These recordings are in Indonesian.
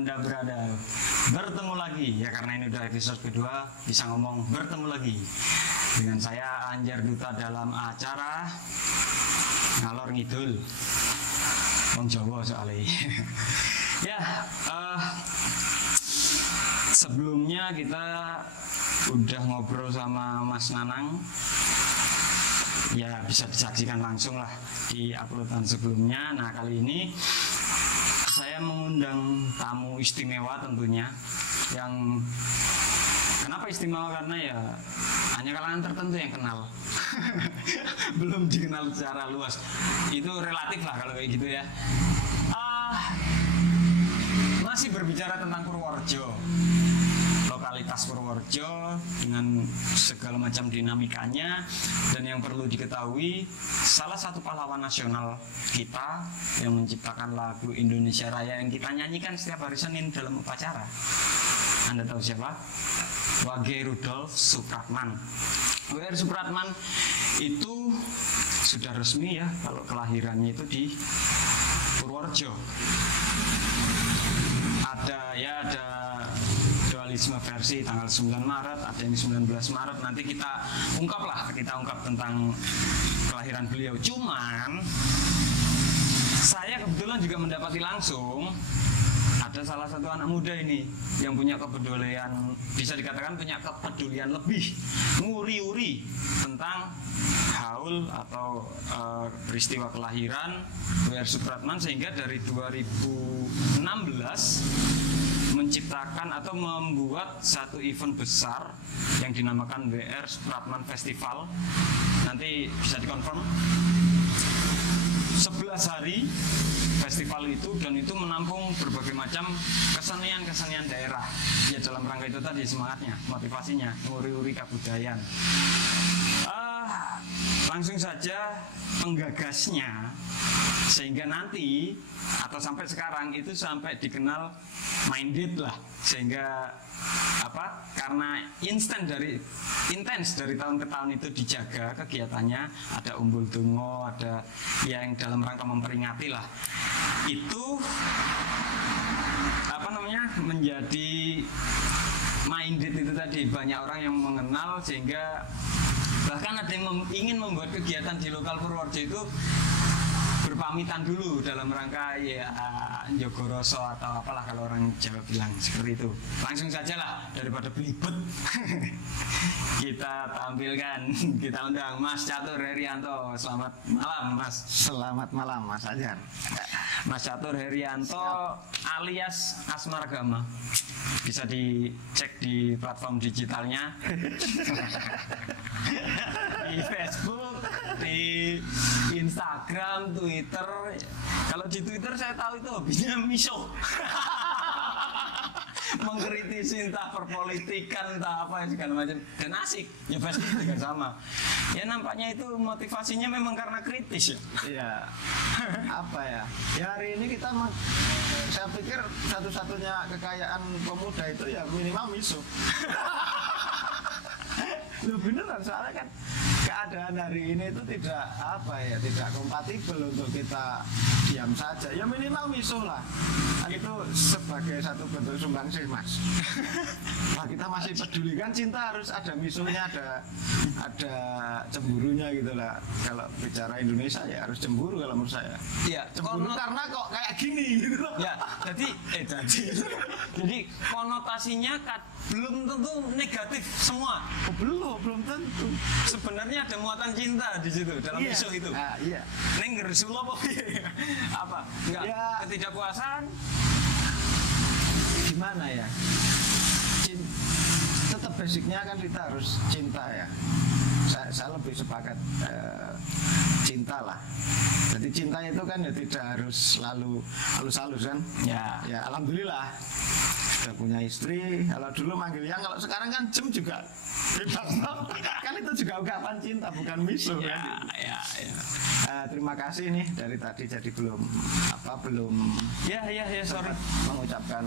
Anda berada. Bertemu lagi ya, karena ini udah episode kedua, bisa ngomong bertemu lagi dengan saya Anjar Duta dalam acara Ngalor Ngidul. Wong Jawa soalnya. Ya, sebelumnya kita udah ngobrol sama Mas Nanang. Ya, bisa disaksikan langsung lah di uploadan sebelumnya. Nah, kali ini saya mengundang tamu istimewa tentunya. Yang kenapa istimewa? Karena ya hanya kalangan tertentu yang kenal. Belum dikenal secara luas. Itu relatif lah kalau kayak gitu ya. Masih berbicara tentang Purworejo, lokalitas Purworejo dengan segala macam dinamikanya. Dan yang perlu diketahui, salah satu pahlawan nasional kita yang menciptakan lagu Indonesia Raya yang kita nyanyikan setiap hari Senin dalam upacara. Anda tahu siapa? W.G. Rudolf Supratman. W.R. Supratman itu sudah resmi ya, kalau kelahirannya itu di Purworejo. Ada dualisme versi tanggal 9 Maret, ada yang 19 Maret. Nanti kita ungkap tentang kelahiran beliau. Cuman saya kebetulan juga mendapati langsung ada salah satu anak muda ini yang punya kepedulian, bisa dikatakan punya kepedulian lebih, nguri-uri tentang haul atau peristiwa kelahiran W.R. Supratman, sehingga dari 2016 menciptakan atau membuat satu event besar yang dinamakan W.R. Supratman Festival. Nanti bisa dikonfirm 11 hari festival itu, dan itu menampung berbagai macam kesenian daerah. Ya, dalam rangka itu tadi semangatnya, motivasinya, nguri-uri kebudayaan. Langsung saja penggagasnya, sehingga nanti atau sampai sekarang itu sampai dikenal minded lah, sehingga karena intens dari tahun ke tahun itu dijaga kegiatannya, ada umbul tungo, ada yang dalam rangka memperingati lah, itu menjadi minded itu tadi, banyak orang yang mengenal, sehingga bahkan ada yang ingin membuat kegiatan di lokal Purworejo itu berpamitan dulu dalam rangka ya Jogoroso atau apalah kalau orang Jawa bilang seperti itu. Langsung saja lah daripada belibet. Kita tampilkan, kita undang Mas Catur Herianto. Selamat malam Mas. Selamat malam Mas Anjar. Mas Catur Herianto alias Asmaragama. Bisa dicek di platform digitalnya. Di Facebook, di Instagram, Twitter. Kalau di Twitter saya tahu itu hobinya miso. Mengkritisi entah perpolitikan, entah apa segala macam, dan asik. Ya pasti juga sama. Ya nampaknya itu motivasinya memang karena kritis ya. Iya. Apa ya? Ya hari ini kita saya pikir satu-satunya kekayaan pemuda itu ya minimal miso. Loh beneran, soalnya kan keadaan hari ini itu tidak kompatibel untuk kita diam saja. Ya minimal misuh lah. Itu sebagai satu bentuk sumbangsih Mas. Nah, kita masih pedulikan cinta, harus ada misuhnya, ada cemburunya gitu lah. Kalau bicara Indonesia ya harus cemburu kalau menurut saya. Iya, cemburu karena kok kayak gini gitu. Ya, jadi konotasinya belum tentu negatif semua. Oh, belum tentu. Sebenarnya ada muatan cinta di situ dalam isu itu. Iya. Neng Rasulullah apa? Enggak. Ya. Ketidakpuasan. Gimana ya? Tetap basicnya kan kita harus cinta ya. Saya lebih sepakat cinta lah. Jadi cinta itu kan ya tidak harus selalu halus-halus kan? Ya alhamdulillah sudah punya istri. Kalau dulu manggil yang, kalau sekarang kan jem juga bebas. Kan itu juga ungkapan cinta, bukan miso kan? Ya. Terima kasih nih dari tadi, jadi belum sorry mengucapkan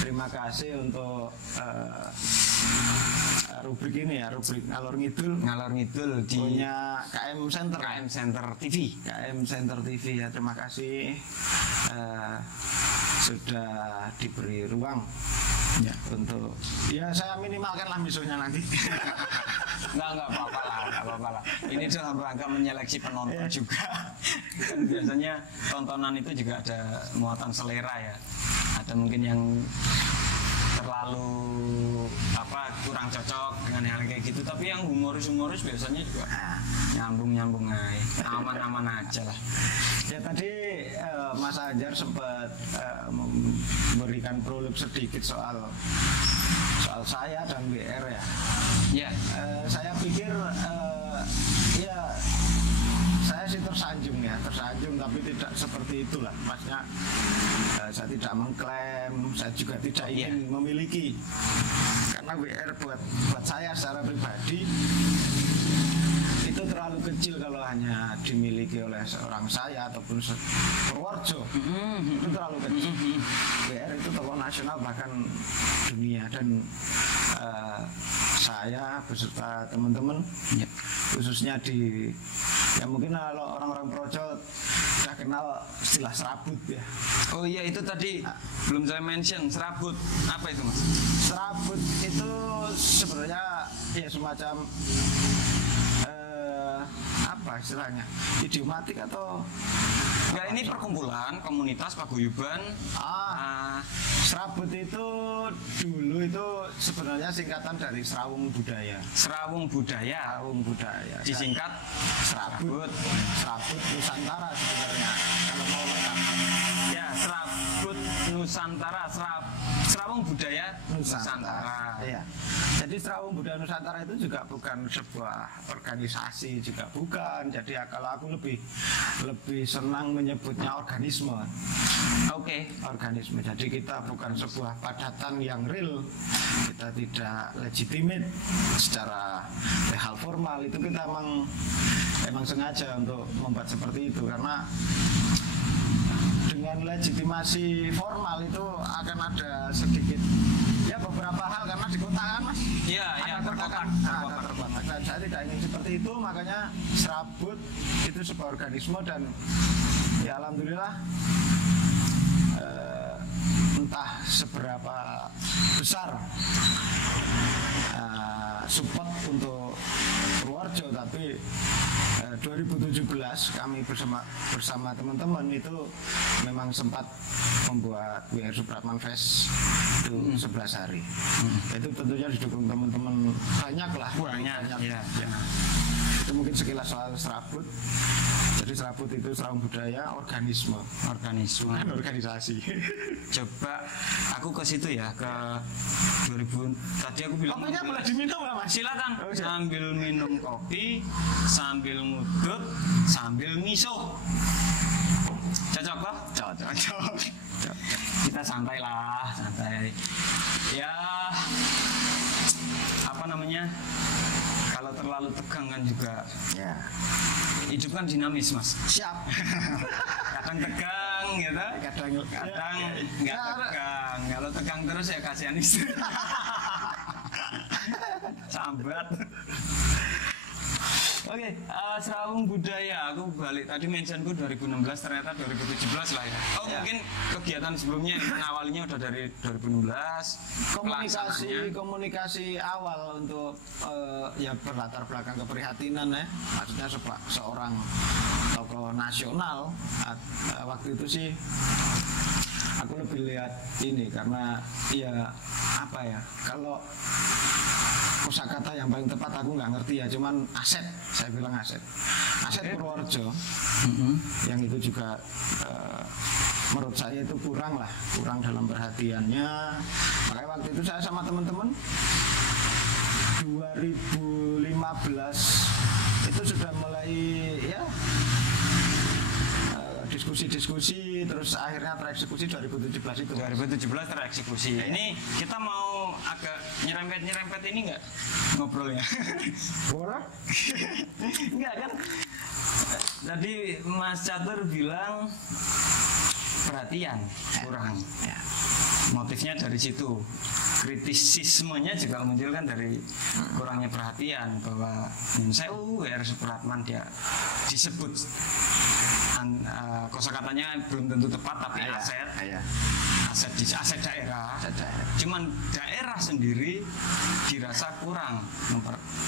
terima kasih untuk rubrik ini ya, rubrik Ngalor Ngidul di punya KM Center TV. KM Center TV ya, terima kasih. sudah diberi ruang ya untuk ya saya minimalkan lah misuhnya nanti. Nggak apa-apa lah. Ini dalam rangka menyeleksi penonton juga. Kan biasanya tontonan itu juga ada muatan selera ya. Ada mungkin yang terlalu kurang cocok dengan hal kayak gitu, tapi yang humoris biasanya juga nyambung aja, aman aja lah. Ya tadi Mas Anjar sempat memberikan prolog sedikit soal saya dan WR ya. Ya. Saya pikir ya saya sih tersanjung tapi tidak seperti itulah, maksudnya saya tidak mengklaim, saya juga tidak ingin memiliki, karena WR buat saya secara pribadi itu terlalu kecil kalau hanya dimiliki oleh seorang saya ataupun Purworejo. Itu terlalu kecil. WR itu tokoh nasional bahkan dunia, dan saya beserta teman-teman khususnya di mungkin kalau orang-orang Projo sudah kenal istilah serabut ya. Oh iya, itu tadi belum saya mention, serabut apa itu Mas? Serabut itu sebenarnya ya semacam apa istilahnya, idiomatik atau ya ini perkumpulan komunitas paguyuban. Serabut itu dulu itu sebenarnya singkatan dari Serawung Budaya. Serawung Budaya disingkat serabut Nusantara sebenarnya kalau mau lengkap. Ya, serabut Nusantara, Serawung Budaya Nusantara. Iya. Jadi Serawung Budaya Nusantara itu juga bukan sebuah organisasi, juga bukan. Jadi kalau aku lebih senang menyebutnya organisme. Oke. Organisme. Jadi kita bukan sebuah padatan yang real. Kita tidak legitimate secara hal formal. Itu kita emang sengaja untuk membuat seperti itu, karena dengan legitimasi formal itu akan ada sedikit ya beberapa hal, karena di kota kan Mas. Iya, terkotak. Dan saya tidak ingin seperti itu, makanya serabut itu sebuah organisme, dan ya alhamdulillah entah seberapa besar support untuk Purworejo, tapi 2017 kami bersama teman-teman itu memang sempat membuat WR Supratman Fest itu 11 hari. Itu tentunya didukung teman-teman banyak. Ya. Itu mungkin sekilas soal serabut. Jadi serabut itu Serawung Budaya organisme bukan organisasi. Coba aku ke situ ya, ke 2000 tadi aku bilang kopinya boleh diminum nggak Mas? Silakan. Sambil minum kopi, sambil ngudut, sambil ngisuh. Cocok kok? Cocok. Kita santai. Ya, apa namanya? Kalau terlalu tegang kan juga. Ya. Hidup kan dinamis Mas. Siap. Kadang tegang gitu, kadang nggak tegang. Kalau tegang terus ya kasihan istri. Sambat. Oke, Serawung Budaya. Aku balik tadi mentionku 2016, ternyata 2017 lah ya. Mungkin kegiatan sebelumnya awalnya udah dari 2016. Komunikasi awal untuk ya berlatar belakang keprihatinan ya. Maksudnya seorang tokoh nasional. Waktu itu sih aku lebih lihat ini, karena ya apa ya, kalau kosakata yang paling tepat aku nggak ngerti ya, cuman aset, saya bilang aset Purworejo. Yang itu juga menurut saya itu kurang dalam perhatiannya. Makanya waktu itu saya sama teman-teman 2015 itu sudah mulai ya diskusi, terus akhirnya tereksekusi 2017 itu. 2017 tereksekusi. Ya. Ini kita mau agak nyerempet ini nggak ngobrolnya? Boleh? Enggak kan? Tadi Mas Catur bilang perhatian kurang. Ya. Motifnya dari situ. Kritisismenya juga muncul kan dari kurangnya perhatian, bahwa WR Supratman dia disebut kosakatanya belum tentu tepat, tapi aset aset daerah. Cuman daerah sendiri dirasa kurang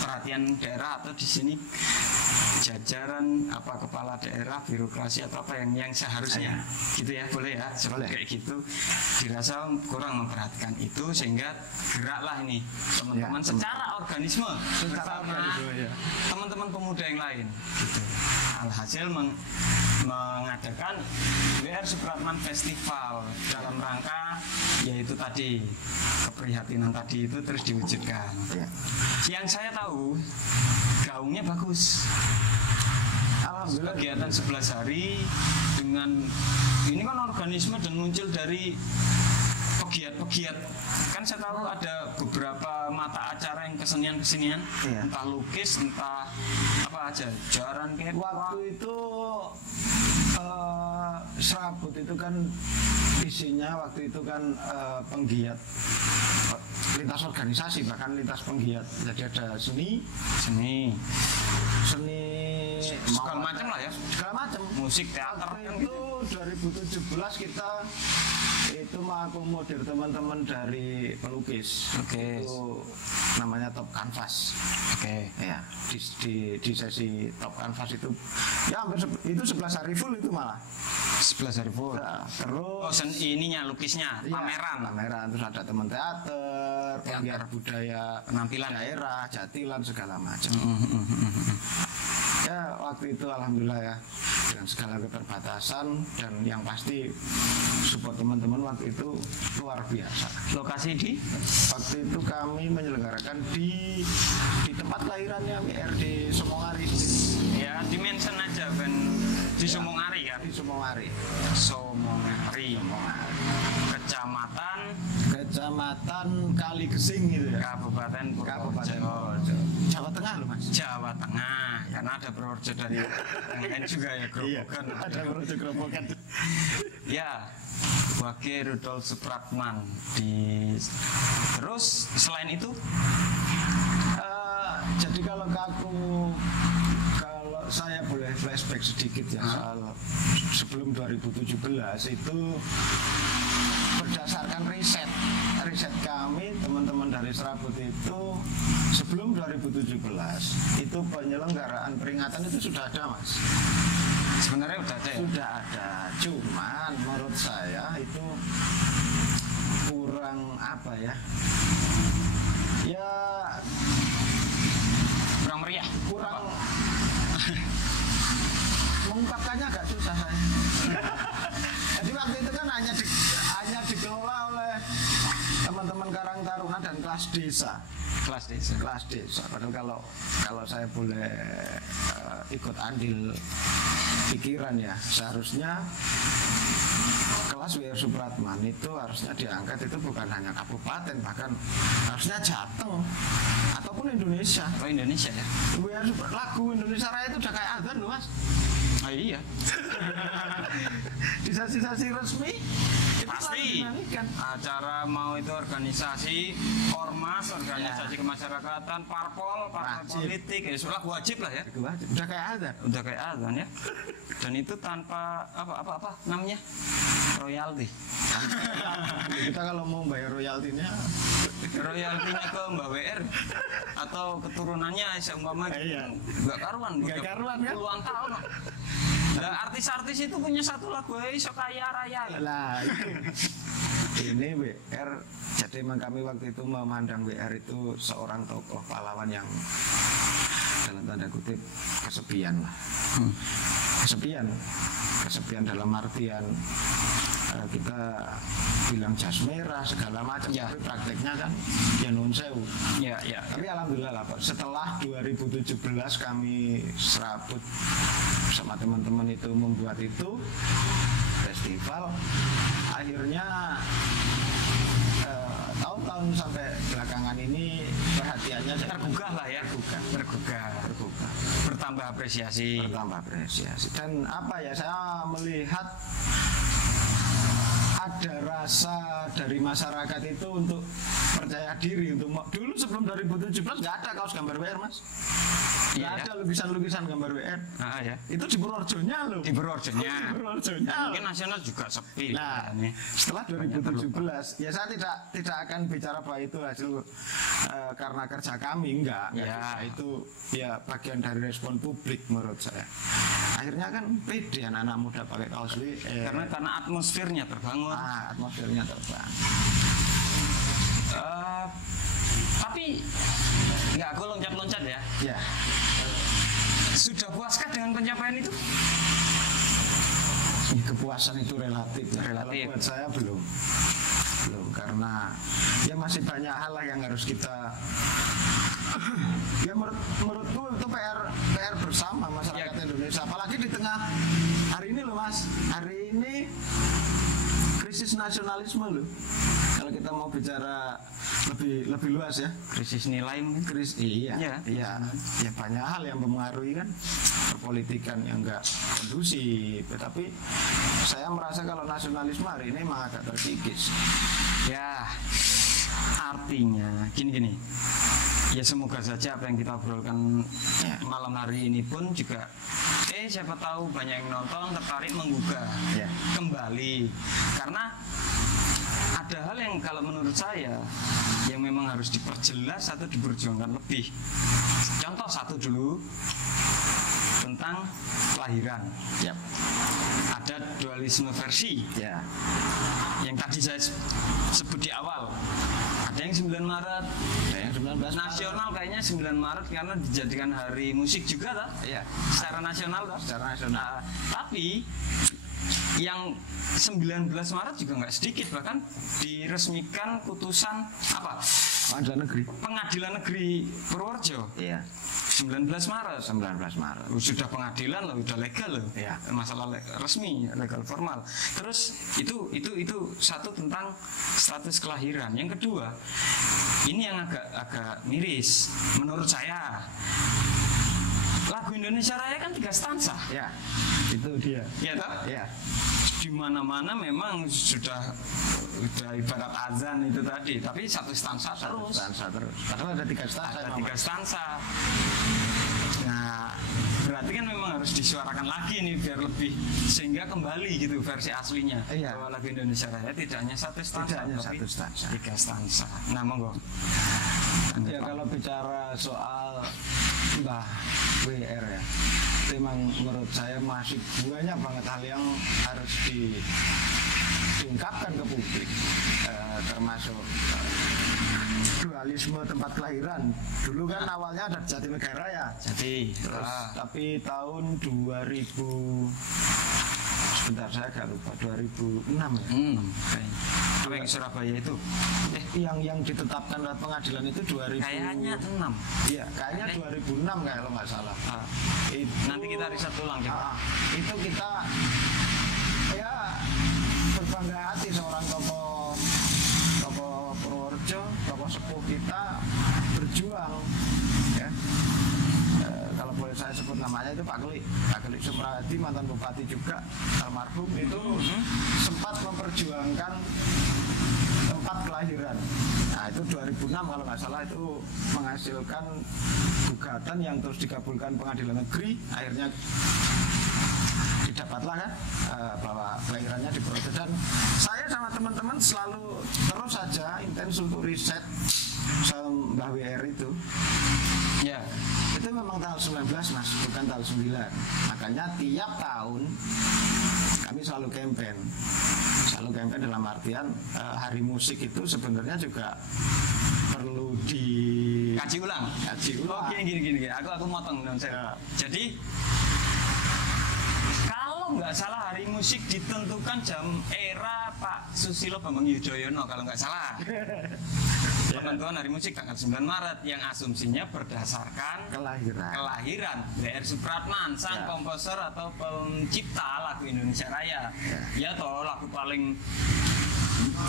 perhatian daerah, atau di sini jajaran kepala daerah, birokrasi atau apa yang seharusnya gitu ya, boleh ya seperti kayak gitu, dirasa kurang memperhatikan itu, sehingga geraklah ini teman-teman secara organisme bersama teman-teman pemuda yang lain gitu. Alhasil mengadakan WR Supratman Festival dalam rangka yaitu tadi keprihatinan tadi itu terus diwujudkan. Yang saya tahu gaungnya bagus. Alhamdulillah, kegiatan 11 hari dengan ini kan organisme dan muncul dari pegiat-pegiat. Kan saya tahu ada beberapa mata acara yang kesenian-kesenian, entah lukis, entah apa aja, jaran kayak waktu itu serabut itu kan isinya waktu itu kan penggiat lintas organisasi, bahkan lintas penggiat. Jadi ada seni segala macam lah ya, segala macam, musik, teater. Itu 2017 kita itu mengakomodir teman-teman dari pelukis. Itu namanya Top Canvas. Ya, di sesi Top Canvas itu ya hampir itu 11 hari full itu malah. 11 hari full. Nah, terus ininya lukisnya, pameran. Terus ada teman teater, penggiat budaya, penampilan daerah, jatilan segala macam. Ya waktu itu alhamdulillah ya, dengan segala keterbatasan dan yang pasti support teman-teman waktu itu luar biasa. Lokasi di? Waktu itu kami menyelenggarakan di tempat lahirannya WR di Somongari. Ya, dimention aja kan di Somongari ya. Di Somongari. Kecamatan Kaligesing gitu ya. Kabupaten Purworejo. Jawa Tengah loh Mas. Jawa Tengah. Karena ada Purworejo dari yang lain juga ya, Grobogan. Ada Purworejo Grobogan. Ya, Wage Rudolf Supratman terus selain itu jadi kalau saya boleh flashback sedikit ya soal sebelum 2017 itu berdasarkan riset kami teman-teman dari Serabut itu sebelum 2017 itu penyelenggaraan peringatan itu sudah ada Mas. Sebenarnya udah ada ya? Sudah ada, cuman menurut saya itu kurang apa ya? Ya kurang meriah, kurang mengungkapkannya agak susah saya. Jadi waktu itu kan hanya dikelola oleh teman-teman Karang Taruna dan kelas desa. Padahal kalau saya boleh ikut andil pikiran ya, seharusnya kelas WR Supratman itu harusnya diangkat itu bukan hanya kabupaten, bahkan harusnya Jateng ataupun Indonesia. Oh Indonesia ya. Lagu Indonesia Raya itu udah kayak azan loh Mas. Oh iya. Di sesi-sesi resmi pasti acara mau itu organisasi ormas, organisasi kemasyarakatan, parpol politik ya sudah wajib lah ya. Udah kayak azan ya. Dan itu tanpa apa namanya royalti. Kita kalau mau bayar royaltinya ke Mbak WR atau keturunannya seumpama nggak karuan ya. Puluhan tahun. Nah, artis-artis itu punya satu lagu iso kaya raya. Lah, ini WR, jadi memang kami waktu itu memandang WR itu seorang tokoh pahlawan yang dalam tanda kutip kesepian lah. Kesepian dalam artian kita bilang jas merah segala macam, tapi prakteknya kan ya non sewu. Ya. Tapi alhamdulillah lah, setelah 2017 kami Serabut sama teman-teman itu membuat itu festival, akhirnya tahun-tahun sampai belakangan ini perhatiannya tergugah lah ya, tergugah. Bertambah apresiasi. Dan apa ya, saya melihat ada rasa dari masyarakat itu untuk percaya diri untuk dulu sebelum 2017 nggak ada kaos gambar WR mas, nggak ada lukisan-lukisan gambar WR. Ya. Itu di Purworejonya loh. Di Purworejonya. Purworejonya. Mungkin nasional juga sepi. Nah, setelah 2017 ya saya tidak akan bicara bahwa itu hasil karena kerja kami, enggak Ya. itu ya bagian dari respon publik menurut saya. Akhirnya kan pede anak-anak muda pakai kaos WR. Karena atmosfernya terbangun. Atmosfernya terbangun. Tapi nggak aku loncat-loncat ya. Ya. Sudah puaskah dengan pencapaian itu? Kepuasan itu relatif. Relatif. Kalau buat saya belum karena ya masih banyak hal lah yang harus kita ya menurutku itu PR bersama masyarakat Indonesia, apalagi di tengah hari ini loh mas, hari ini krisis nasionalisme loh. Kalau kita mau bicara lebih luas ya, Krisis nilai mungkin. Iya, banyak hal yang mempengaruhi kan perpolitikan yang enggak kondusif. Tapi saya merasa kalau nasionalisme hari ini memang agak terkikis. Ya, artinya gini. Ya semoga saja apa yang kita obrolkan malam hari ini pun juga siapa tahu banyak yang nonton tertarik menggugah kembali, karena ada hal yang kalau menurut saya yang memang harus diperjelas atau diperjuangkan lebih. Contoh satu dulu tentang kelahiran. Ada dualisme versi yang tadi saya sebut di awal. Ada yang 9 Maret, ada yang 19 nasional kayaknya 9 Maret karena dijadikan hari musik juga toh? Iya. Secara nasional toh? Secara nasional. Tapi yang 19 Maret juga nggak sedikit, bahkan diresmikan putusan apa? Pengadilan Negeri Purworejo. Iya. 19 Maret. Sudah pengadilan loh, sudah legal loh. Iya. Masalah resmi, legal formal. Terus itu satu tentang status kelahiran. Yang kedua, ini yang agak miris menurut saya. Lagu Indonesia Raya kan 3 stansa. Ya, itu dia. Iya toh? Iya. Di mana-mana memang sudah ibarat azan itu tadi, tapi satu stansa terus. Padahal ada 3 stansa. Ada 3 stansa. Nah, berarti kan memang harus disuarakan lagi nih biar lebih, sehingga kembali gitu versi aslinya. Bahwa lagu Indonesia Raya tidak hanya satu stansa, tapi 3 stansa. Nah, monggo. Ya kalau bicara soal Mbah WR ya, memang menurut saya masih banyak banget hal yang harus diungkapkan ke publik, termasuk dualisme tempat kelahiran. Dulu kan awalnya ada Jatinegara ya. Tapi tahun 2000 sebentar saya agak lupa, 2006 ya. Apa yang Surabaya itu? Yang ditetapkan oleh pengadilan itu 2000. Kayaknya 6. Iya, kayaknya 2006 kalau nggak salah. Nanti kita riset ulang ya. Itu kita ya berbangga hati seorang tokoh Purworejo, tokoh sepuh kita berjuang ya. Kalau boleh saya sebut namanya itu Pak Klik Suprayadi, mantan bupati juga almarhum, itu sempat memperjuangkan tempat kelahiran. Nah itu 2006 kalau nggak salah, itu menghasilkan gugatan yang terus dikabulkan pengadilan negeri. Akhirnya didapatlah kan bahwa kelahirannya di Purworejo. Dan saya sama teman-teman selalu terus saja intens untuk riset soal Mbah WR itu. Ya. Itu memang tanggal 19 mas, bukan tanggal 9. Makanya tiap tahun kami selalu campaign dalam artian hari musik itu sebenarnya juga perlu kaji ulang. Oh gini. Aku motong dong saya. Jadi kalau nggak salah hari musik ditentukan jam era Pak Susilo Bambang Yudhoyono kalau nggak salah. Penentuan hari musik tanggal 9 Maret yang asumsinya berdasarkan kelahiran WR Supratman, sang komposer atau pencipta lagu Indonesia Raya. Ya toh, lagu paling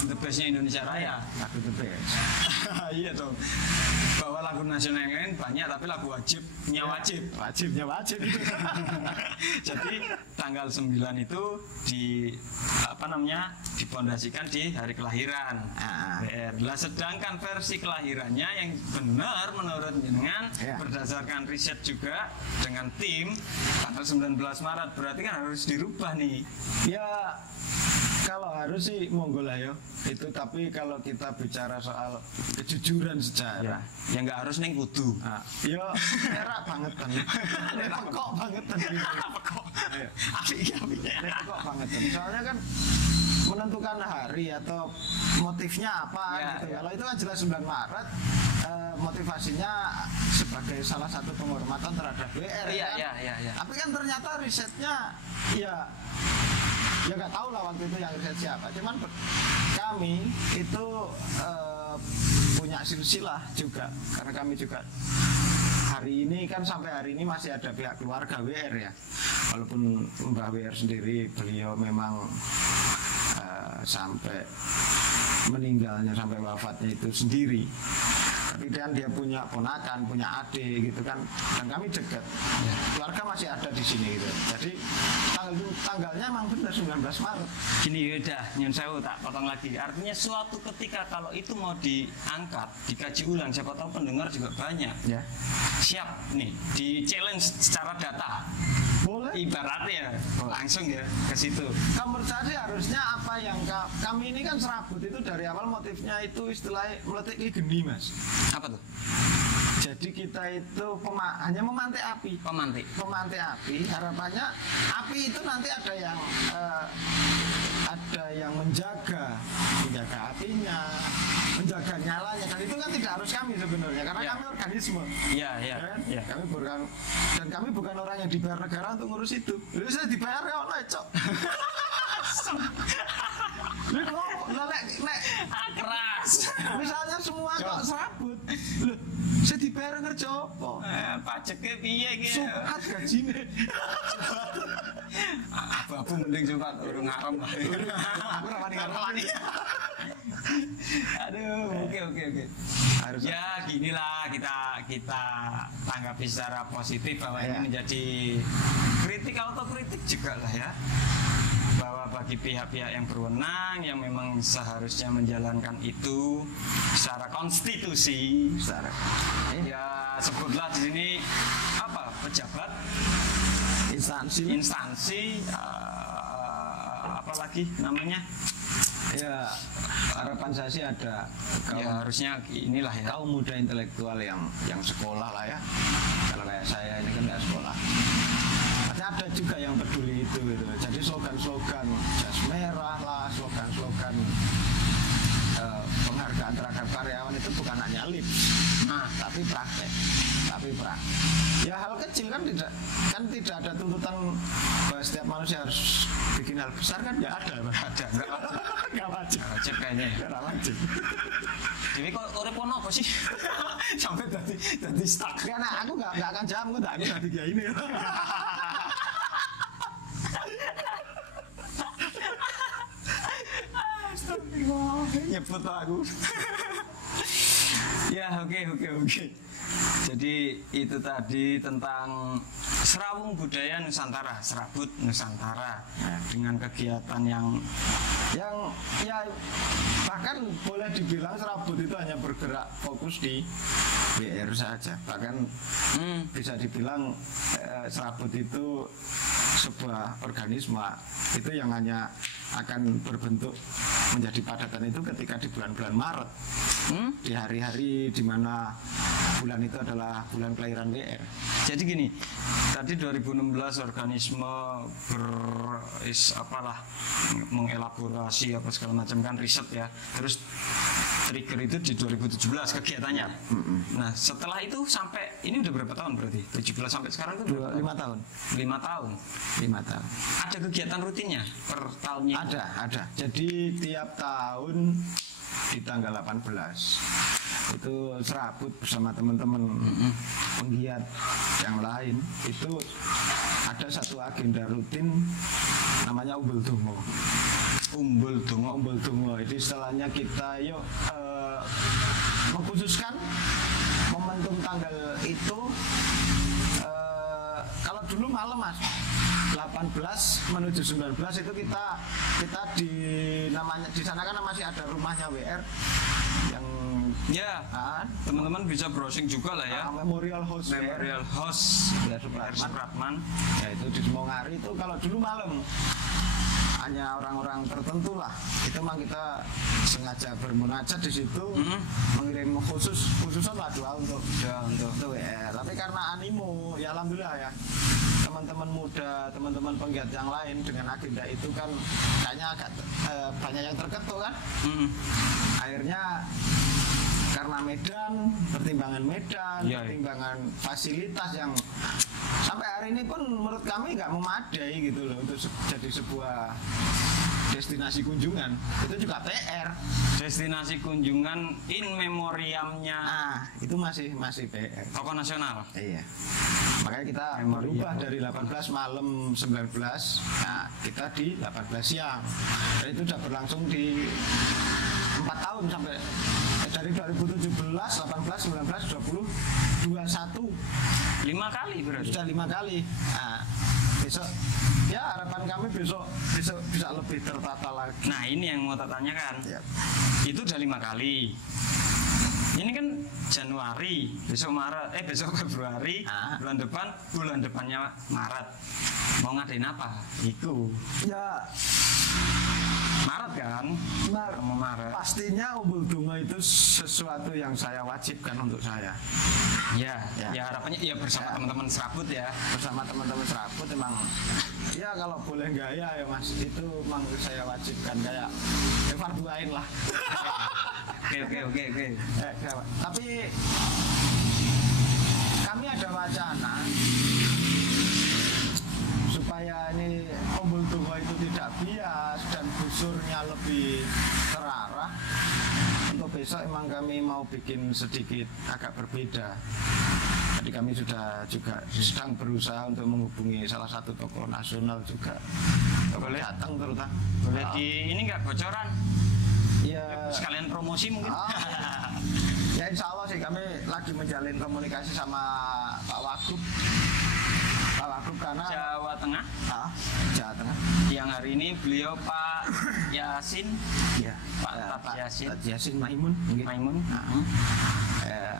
the bestnya Indonesia Raya. Lagu the best. Iya toh. Bahwa lagu nasional yang lain banyak, tapi lagu wajibnya wajib. Wajibnya wajib. Jadi tanggal 9 itu dipondasikan di hari kelahiran WR. Lah sedangkan versi kelahirannya yang benar menurut jenengan berdasarkan riset juga dengan tim tanggal 19 Maret, berarti kan harus dirubah nih. Ya kalau harus sih monggo lah yo. Itu tapi kalau kita bicara soal kejujuran sejarah, ya nggak harus neng kudu. Yo era banget kan. Kok banget kan. Kok banget kan. Soalnya kan menentukan hari atau motifnya apa gitu. Kalau itu kan jelas 9 Maret motivasinya sebagai salah satu penghormatan terhadap WR. Tapi kan ternyata risetnya ya nggak tahu lah waktu itu yang riset siapa. Cuman kami itu punya silsilah juga, karena kami juga hari ini kan sampai hari ini masih ada pihak keluarga WR ya. Walaupun Mbah WR sendiri beliau memang sampai meninggalnya, sampai wafatnya itu sendiri. Tapi kan dia punya ponakan, punya adik gitu kan, dan kami dekat. Keluarga masih ada di sini gitu. Jadi tanggalnya memang benar 19 Maret. Gini udah, nyon sewu tak potong lagi. Artinya suatu ketika kalau itu mau diangkat, dikaji ulang, siapa tahu pendengar juga banyak. Ya. Siap nih, di challenge secara data. Boleh. Ibaratnya langsung ya ke situ. Menurut saya sih harusnya apa yang kami ini kan serabut itu dari awal motifnya itu istilahnya meletik geni mas. Apa tuh? Jadi kita itu hanya memantik api. Pemantik api. Harapannya api itu nanti ada yang menjaga apinya, menjaga nyalanya, dan itu kan tidak harus kami sebenarnya karena kami organisme. Kami bukan orang yang dibayar negara untuk ngurus itu. Jadi saya dibayar ya oleh cok. Keras. Misalnya semua kok serabut. Saya dibayar ngerja apa? Pajaknya piye iki? Sukat gajine. Apa mending sukat urung haram lah. Aku rawani ngarani. Aduh, oke. Harus ya ginilah kita tanggapi secara positif bahwa ini menjadi kritik autokritik juga lah ya. Bahwa bagi pihak-pihak yang berwenang yang memang seharusnya menjalankan itu secara konstitusi, ya sebutlah di sini apa pejabat, instansi, apalagi namanya, ya harapan saya sih ada ya harusnya inilah ya kaum muda intelektual yang sekolah lah ya. Kalau kayak saya ini kan nggak sekolah. Ada juga yang peduli itu gitu. Jadi slogan-slogan jas merah lah, slogan-slogan penghargaan terhadap karyawan itu bukan hanya lip, tapi praktek. Ya hal kecil kan tidak ada tuntutan bahwa setiap manusia harus bikin hal besar kan ya ada. Nggak wajib kayaknya. Nggak wajib. Jadi kok urip ono apa sih? Sampai tadi stuck. Karena aku nggak akan jawab, aku nggak tiga ini. Nyebut aku. Ya oke. Jadi itu tadi tentang Serawung Budaya Nusantara, Serabut Nusantara, dengan kegiatan yang ya bahkan boleh dibilang Serabut itu hanya bergerak fokus di WR saja. Bahkan bisa dibilang Serabut itu sebuah organisme itu yang hanya akan berbentuk menjadi padatan itu ketika di bulan-bulan Maret, di hari-hari di mana bulan itu adalah bulan kelahiran WR. Jadi gini, tadi 2016 organisme mengelaborasi apa segala macam kan riset ya. Terus trigger itu di 2017 kegiatannya. Nah setelah itu sampai ini udah berapa tahun berarti? 17 sampai sekarang itu 5 tahun. 5 tahun. Ada kegiatan rutinnya per tahunnya? Ada. Jadi tiap tahun di tanggal 18 itu Serabut bersama teman-teman penggiat yang lain itu ada satu agenda rutin namanya Umbul Dongo. Itu istilahnya kita mengkhususkan momentum tanggal itu. Kalau dulu malam mas 18 menuju 19 itu kita di namanya di sana kan masih ada rumahnya WR yang Ya, teman-teman bisa browsing juga lah ya. Memorial House Memorial House ya, Supratman. Ya itu di Semongari itu kalau dulu malam hanya orang-orang tertentu lah. Itu memang kita sengaja bermunajat di situ, mengirim khususan lah doa untuk WR. Tapi karena animo, ya alhamdulillah ya. Teman-teman muda, teman-teman penggiat yang lain dengan agenda itu kan kayaknya agak banyak yang terketuk kan. Akhirnya karena pertimbangan Medan, pertimbangan fasilitas yang sampai hari ini pun menurut kami nggak memadai gitu loh untuk jadi sebuah destinasi kunjungan. Itu juga PR. Destinasi kunjungan in memoriamnya. Itu masih PR. Tokoh nasional. Iya. Makanya kita berubah dari 18 malam 19, nah kita di 18 siang. Dan itu sudah berlangsung di 4 tahun sampai dari 2017, 18, 19, 20, 21. 5 kali berarti. Sudah 5 kali. Nah, besok ya harapan kami besok bisa lebih tertata lagi. Nah, ini yang mau tak tanyakan. Ya. Itu udah 5 kali. Ini kan Januari, besok Maret, besok Februari, bulan depannya Maret. Mau ngadain apa? Itu. Ya Maret kan? Maret. Pastinya Umbul Dungo itu sesuatu yang saya wajibkan untuk saya. Ya harapannya ya bersama teman-teman serabut ya. Bersama teman-teman serabut emang ya kalau boleh nggak ya Mas, itu emang saya wajibkan kayak fardu ain lah. Oke. Tapi kami ada wacana supaya ini Umbul Dungo itu tidak bias dan busurnya lebih terarah. Untuk besok emang kami mau bikin sedikit agak berbeda. Jadi kami sudah juga sedang berusaha untuk menghubungi salah satu tokoh nasional juga. Boleh datang terutama. Boleh di ini nggak bocoran? Ya. Sekalian promosi mungkin. Ya insya Allah sih kami lagi menjalin komunikasi sama Pak Wagub karena Jawa Tengah. Jawa Tengah. Yang hari ini beliau Pak Yasin. Ya. Pak Yasin Maimun.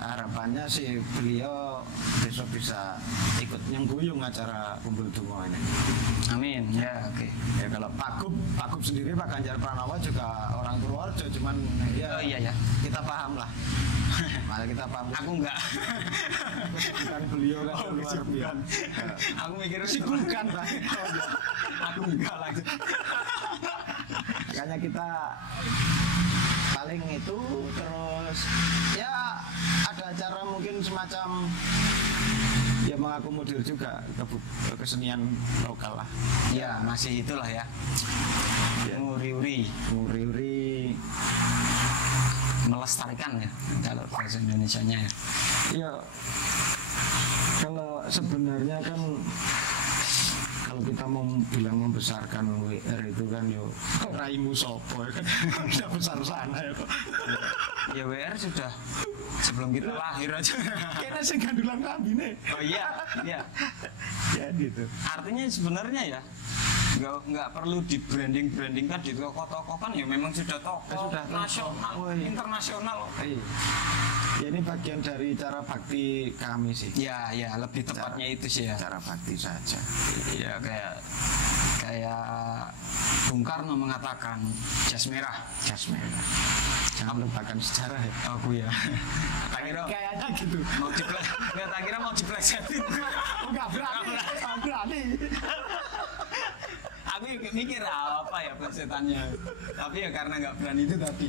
Harapannya sih beliau besok bisa ikut nyengguyung acara Umbul Dungo ini. Amin. Ya, oke. Ya kalau Pak Gub sendiri Pak Ganjar Pranowo juga orang Purworejo, cuman ya, kita paham lah. Malah kita paham. Aku enggak. Kesibukan beliau kan luar biasa. Aku mikir kesibukan. Aku enggak lagi. Makanya kita paling itu terus ya ada acara mungkin semacam ya mengakomodir juga kesenian lokal lah. Ya masih itulah ya. Nguri-uri melestarikan ya kalau bahasa Indonesianya ya. Iya. Kalau sebenarnya kan kalau kita mau bilang membesarkan WR itu kan yo raimu sopo ya kan udah besar sana ya kok. Ya WR sudah sebelum kita lahir aja. Kayaknya sing gandulan kambine. Oh iya. Ya gitu. Artinya sebenarnya ya nggak perlu di brandingkan di toko-toko kan ya memang sudah toko nasional, internasional. Ya ini bagian dari cara bakti kami sih. Ya lebih tepatnya itu sih ya. Cara bakti saja. Ya kayak Bung Karno mengatakan jas merah. Jangan lupakan sejarah ya. Aku ya. Kayaknya gitu. Tak kira mau diplesetin. Enggak berani. Aku mikir apa ya plesetannya. Tapi ya karena nggak berani itu tadi.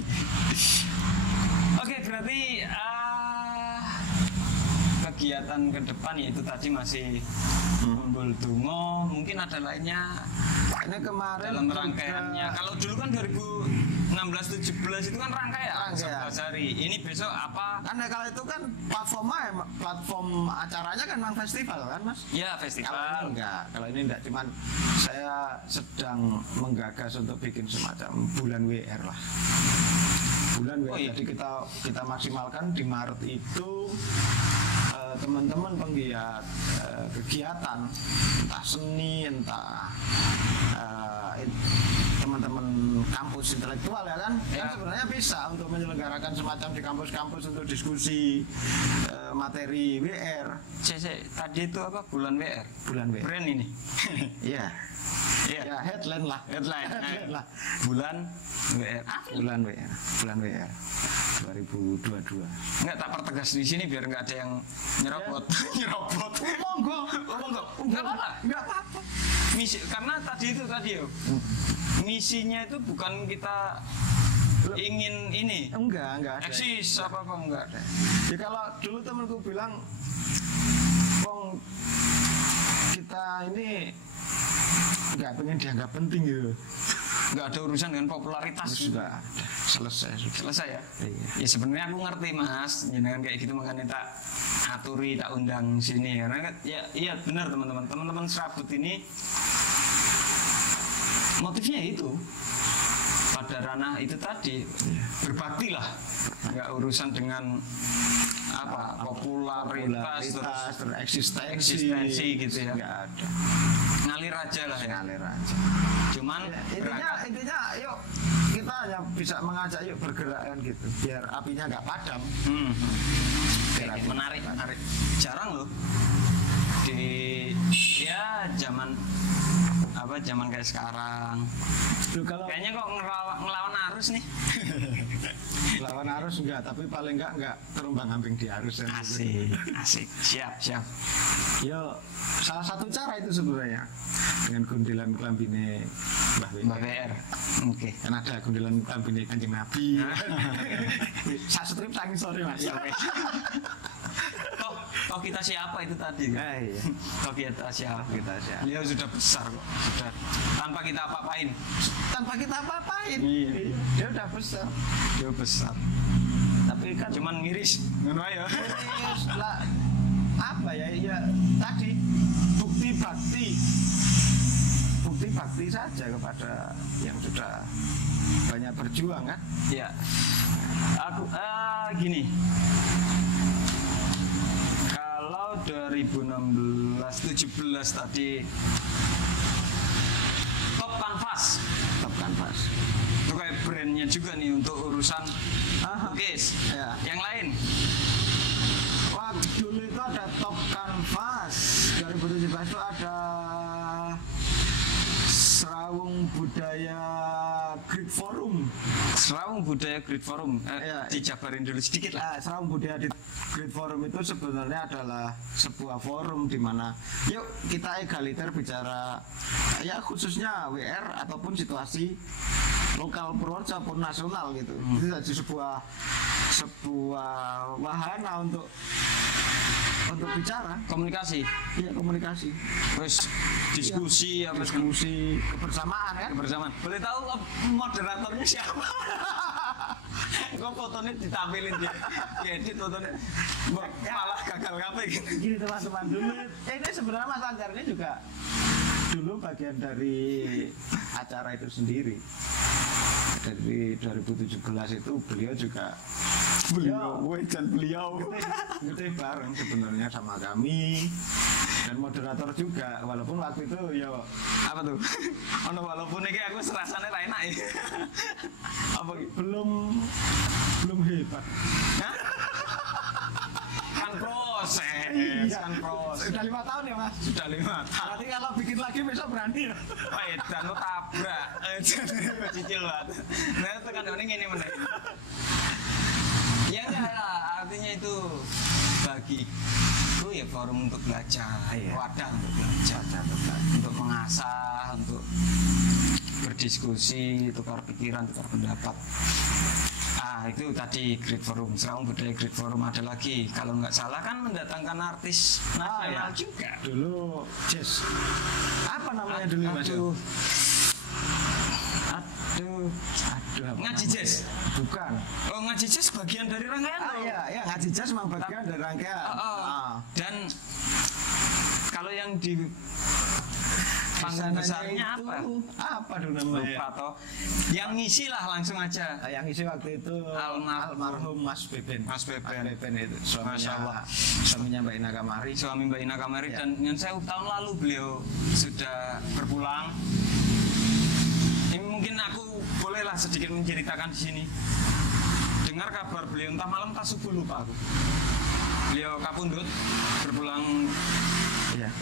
Oke, berarti kegiatan ke depan yaitu tadi masih Umbul Dungo, mungkin ada lainnya. Ini kemarin dalam rangkaiannya. Kalau dulu kan 2016-17 itu kan rangkaian 11 hari. Ini besok apa? Karena kalau itu kan platform acaranya kan memang festival kan Mas? Ya festival. Kalau ini enggak, cuman saya sedang menggagas untuk bikin semacam bulan WR lah. Bulan WR. Jadi kita maksimalkan di Maret itu teman-teman penggiat kegiatan entah seni, entah teman-teman kampus intelektual ya kan, kan sebenarnya bisa untuk menyelenggarakan semacam di kampus-kampus untuk diskusi materi WR. Tadi itu apa, bulan WR? Bulan WR. Brand ini. Iya. Ya headline lah. Bulan WR. Bulan WR 2022. Enggak, tak pertegas di sini biar nggak ada yang nyerobot. Nyerobot. Monggo. Enggak apa-apa. Misi, karena tadi ya. Misinya itu bukan kita ingin ini. Enggak ada. Eksis apa enggak ada. Ya kalau dulu temanku bilang, "Wong kita ini nggak pengen dianggap penting gitu." Nggak ada urusan dengan popularitas. Sudah selesai ya. Iya. Ya sebenarnya aku ngerti Mas, jangan kayak gitu, makanya tak aturi, tak undang sini karena ya iya benar teman-teman serabut ini motifnya itu pada ranah itu tadi, berbakti lah, nggak urusan dengan apa popularitas terus eksistensi gitu ya. Nggak ada. Ngalir aja lah ya. Ngalir aja. Cuman intinya yuk kita hanya bisa mengajak yuk bergerak kan gitu, biar apinya nggak padam. Menarik. Jarang loh di ya zaman kayak sekarang. Duh, kayaknya kok ngelawan arus nih. Lawan arus enggak, tapi paling enggak terombang-ambing di arus. Asik. Siap. Yo, salah satu cara itu sebenarnya dengan gundilan klambine Mbah WR. Oke. Kan ada gundilan klambine Kanjeng Nabi. Sak strip saking sore Mas. Toh kita siapa itu tadi? Iya. Toh kita siapa? Dia sudah besar kok. Sudah tanpa kita apa-apain. Iya. Dia udah besar. Tapi kan cuman miris. Ngono ae ya. Lah apa ya tadi bukti bakti saja kepada yang sudah banyak berjuang kan. Ya. Aku gini. Kalau 2016-17 tadi Top Canvas itu kayak brandnya juga nih untuk urusan lukis. Ya. Yang lain dulu itu ada Top Canvas, 2017 itu ada Serawung Budaya Great Forum. Dijabarin dulu sedikit lah. Serawung Budaya Great Forum itu sebenarnya adalah sebuah forum di mana yuk kita egaliter bicara ya khususnya WR ataupun situasi lokal Purworejo pun nasional gitu. Itu jadi sebuah wahana untuk bicara, komunikasi. Terus diskusi kebersamaan kan? Boleh tahu moderatornya siapa? Kok fotonya ditampilin dia edit fotonya malah gagal ngapain gitu. Gini teman-teman, dulu ini sebenarnya Mas Anjar ini juga dulu bagian dari acara itu sendiri. Dari 2017 itu beliau gede bareng sebenarnya sama kami dan moderator juga, walaupun waktu itu apa tuh? Walaupun ini aku serasanya enak ya. Apa belum hebat. Kan proses. Sudah 5 tahun ya Mas? Sudah 5 tahun. Nanti kalau bikin lagi besok berani ya? Dan lo tabrak. Cicil banget. Nah itu kan ini menarik. Ya enggak lah, artinya itu bagi itu ya forum untuk belajar, wadah untuk belajar, untuk mengasah, untuk berdiskusi, tukar pikiran, tukar pendapat. Itu tadi Great Forum, Serawung Budaya Great Forum. Ada lagi, kalau nggak salah kan mendatangkan artis nasional juga. Dulu jazz. Apa namanya dulu Mas? Ngaji jazz? Bukan. Oh, ngaji jazz bagian dari rangkaian loh. Iya, ngaji jazz memang bagian dari rangkaian. Dan kalau yang di panggung besarnya apa? Apa dulu namanya? Lupa toh. Yang ngisi lah langsung aja. Yang isi waktu itu almarhum Mas Beben. Mas Beben itu Masya Allah. suaminya Mbak Ina Kamari. Suami Mbak Ina Kamari dan yang saya tahun lalu beliau sudah berpulang. Ini mungkin aku bolehlah sedikit menceritakan di sini. Dengar kabar beliau entah malam entah subuh lupa aku. Beliau kapundhut berpulang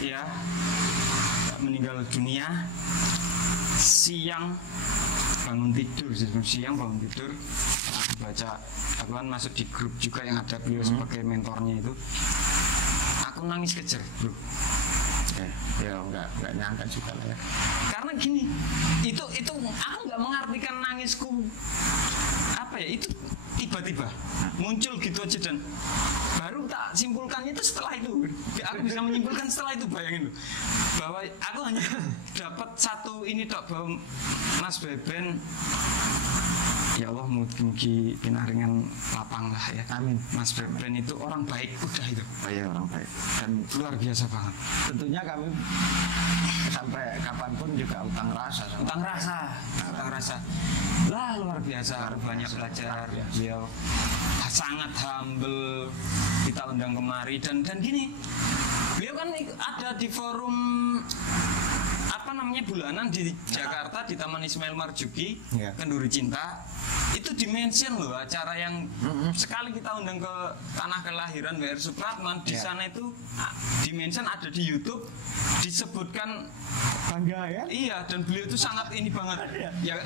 ya meninggal dunia siang bangun tidur baca aku kan masuk di grup juga yang ada beliau sebagai mentornya itu aku nangis kejer bro. Ya nggak nyangka juga lah ya. Karena gini, itu aku nggak mengartikan nangisku apa ya, itu tiba-tiba muncul gitu aja dan baru tak simpulkan itu setelah itu. Aku bisa menyimpulkan setelah itu, bayangin loh, bahwa aku hanya dapat satu ini tok, bahwa Mas Beben ya Allah mugi pinaringan lapang lah ya. Amin. Mas Beben itu orang baik, udah itu. Oh iya, orang baik Dan luar biasa banget. Tentunya kami sampai kapanpun juga utang rasa. Lah luar biasa, banyak belajar. Beliau sangat humble, kita undang kemari dan gini. Beliau kan ada di forum apa namanya bulanan di Jakarta di Taman Ismail Marzuki, Kenduri Cinta. Itu dimention loh acara yang sekali kita undang ke tanah kelahiran W.R. Supratman. Di sana itu dimension ada di YouTube, disebutkan bangga ya. Iya, dan beliau itu sangat ini banget. Ya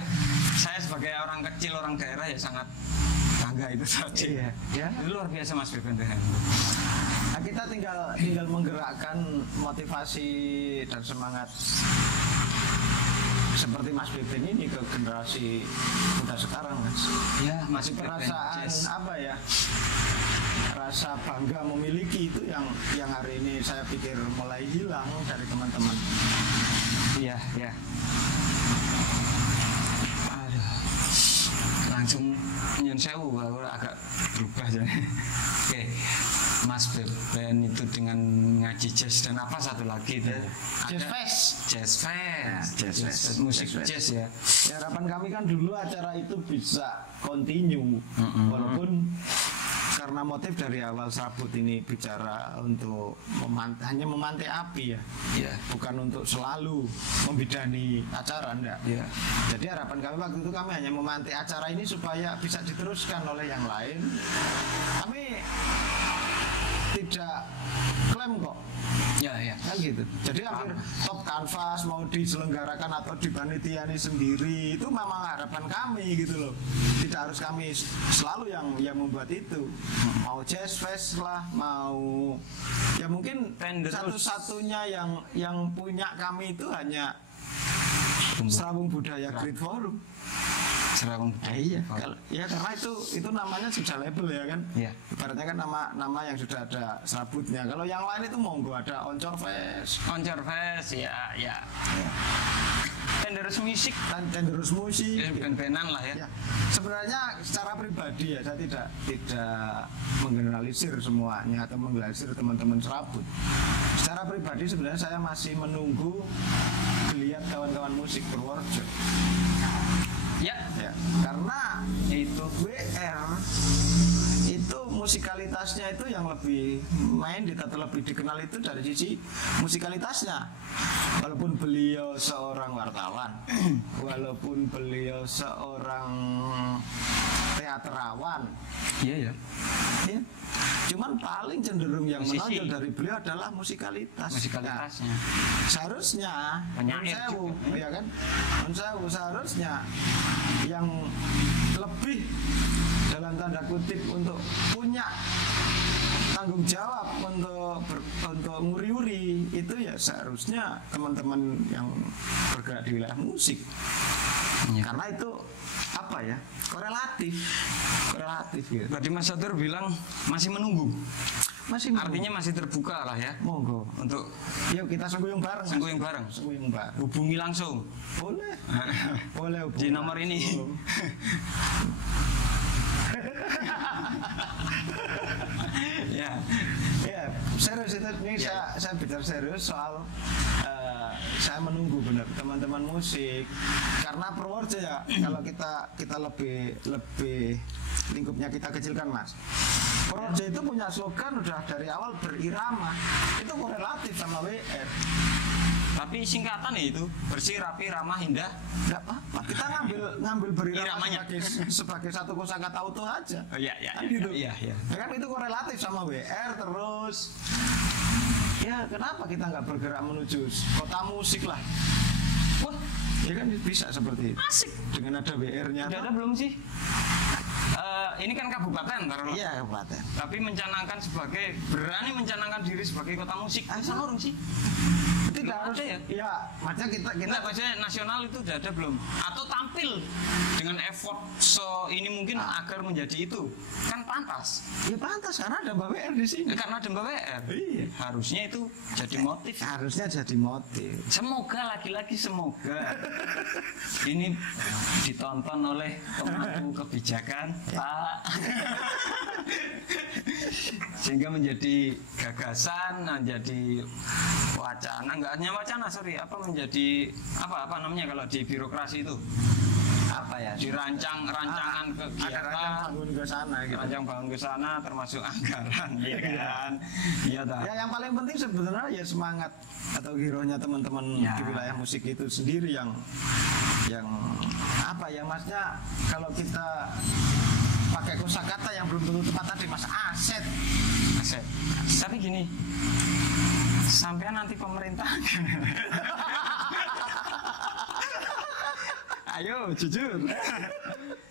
saya sebagai orang kecil, orang daerah ya sangat bangga itu saja. Iya, ya. Luar biasa Mas Beben. Nah, kita tinggal menggerakkan motivasi dan semangat seperti Mas Beben ini ke generasi muda sekarang, Mas. Ya, Mas Beben. Perasaan apa ya? Rasa bangga memiliki itu yang hari ini saya pikir mulai hilang dari teman-teman. Iya, ya. Aduh. Langsung nyun sewu agak berubah jadi. Oke. Mas Beben itu dengan ngaji jazz dan apa satu lagi itu jazz fest musik jazz ya. Harapan kami kan dulu acara itu bisa continue walaupun karena motif dari awal Serabut ini bicara untuk hanya memantai api ya, bukan untuk selalu membidani acara, enggak. Jadi harapan kami waktu itu kami hanya memantai acara ini supaya bisa diteruskan oleh yang lain. Kami tidak klaim kok. Ya, kan gitu. Jadi hampir top kanvas mau diselenggarakan atau dipanitiani sendiri itu memang harapan kami gitu loh. Tidak harus kami selalu yang membuat itu. Mau jazz fest lah, mau ya mungkin satu-satunya yang punya kami itu hanya Serabung Budaya Great Forum. Serabung iya, ya karena itu namanya sudah label ya kan. Ibaratnya kan nama yang sudah ada serabutnya. Kalau yang lain itu monggo ada Oncor Fest ya. Tenderus musik band-bandan lah ya. Sebenarnya secara pribadi ya saya tidak menggeneralisir semuanya atau menggeneralisir teman-teman serabut. Secara pribadi sebenarnya saya masih menunggu geliat kawan-kawan musik Purworejo. Ya, karena itu WR itu musikalitasnya itu yang lebih atau lebih dikenal itu dari sisi musikalitasnya. Walaupun beliau seorang wartawan, walaupun beliau seorang teaterawan, ya. Cuman paling cenderung yang menonjol dari beliau adalah musikalitasnya. Nah, seharusnya ya kan? Seharusnya yang lebih dalam tanda kutip untuk punya tanggung jawab untuk nguri-uri itu ya seharusnya teman-teman yang bergerak di wilayah musik. Karena itu apa ya? Korelatif gitu. Berarti Mas Satur bilang masih menunggu. Artinya masih terbuka lah ya. Monggo. Untuk yuk kita sengkuyung bareng. Hubungi langsung. Boleh. Boleh hubungi. Di nomor ini. Ya, serius itu ini saya bicara serius soal saya menunggu benar teman-teman musik karena Purworejo ya kalau kita lebih lingkupnya kita kecilkan Mas. Purworejo itu punya slogan udah dari awal berirama, itu korelatif sama WR. Tapi singkatan ya itu bersih, rapi, ramah, indah. Nggak apa-apa. Kita ngambil berirama Iramanya. sebagai satu kosakata utuh aja. Oh iya, iya, Kan gitu. iya, iya. Ya kan itu korelatif sama WR terus. Ya kenapa kita nggak bergerak menuju kota musik lah? Wah, Ya kan bisa seperti itu. asik. Dengan ada WR-nya. Udah ada belum sih? Ini kan kabupaten, taruhlah. Iya kabupaten. Tapi berani mencanangkan diri sebagai kota musik. Bisa orang sih? Tidak Belum harus ada ya? ya. Maksudnya kita Enggak, maksudnya nasional itu udah ada belum? Atau tampil dengan effort ini mungkin agar menjadi itu. Kan pantas. ya pantas karena ada Mbak WR di sini. Karena ada Mbak WR. Iya. Harusnya itu jadi motif. Harusnya jadi motif. Semoga lagi-lagi semoga ini ditonton oleh pemangku kebijakan Pak, sehingga menjadi gagasan, menjadi wacana, enggak hanya wacana, menjadi apa namanya kalau di birokrasi itu Apa ya? dirancang rancangan Ada kegiatan, rancang bangun ke sana gitu. rancang bangun ke sana termasuk anggaran, ya kan? Iya dah. Ya yang paling penting sebenarnya ya semangat atau girohnya teman-teman Ya. di wilayah musik itu sendiri yang apa ya Masnya kalau kita pakai kosakata yang belum tentu tepat tadi Mas aset. Aset. Tapi gini, sampai nanti pemerintah. Ayo jujur.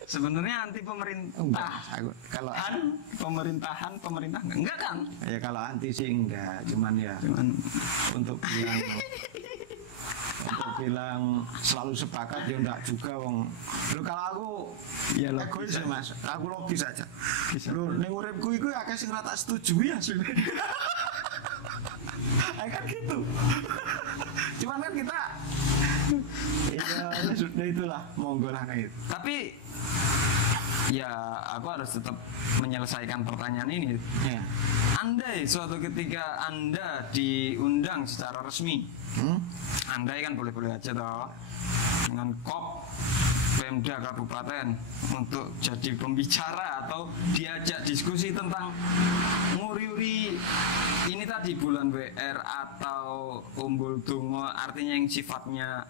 Sebenarnya anti pemerintah. Kalau pemerintahan enggak kan? ya kalau anti sih enggak, cuman untuk bilang selalu sepakat ya enggak juga wong. Lu kalau aku Ya, egois logis ya Mas. Aku logis aja. Lu ning uripku iku akeh sing ora tak setujui asline. Kan gitu. Cuman kan kita ya sudah itulah monggo lah kayak gitu. Tapi ya aku harus tetap menyelesaikan pertanyaan ini. Ya. Andai suatu ketika Anda diundang secara resmi, andai kan boleh-boleh aja toh, dengan KOP Pemda Kabupaten untuk jadi pembicara atau diajak diskusi tentang nguri-uri ini tadi bulan WR atau Umbul Dungo, artinya yang sifatnya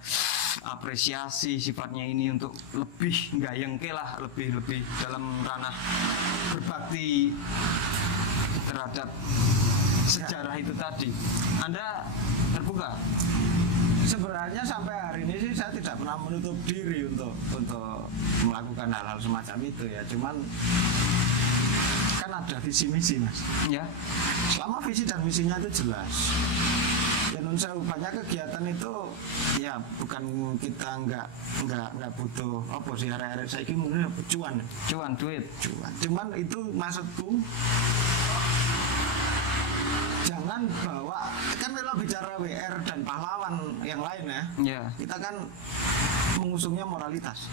apresiasi, sifatnya ini untuk lebih nggayengke lah, lebih dalam ranah berbakti terhadap sejarah itu tadi. Anda terbuka? Sebenarnya sampai hari ini sih saya tidak pernah menutup diri untuk melakukan hal-hal semacam itu ya. Cuman kan ada visi misi Mas. Ya. Selama visi dan misinya itu jelas. Ya nun sewu banyak kegiatan itu ya bukan kita nggak butuh apa sih arek-arek saiki mungkin cuan Duit. cuman itu maksudku jangan bawa kan kalau bicara WR dan pahlawan yang lain ya Ya. kita kan mengusungnya moralitas.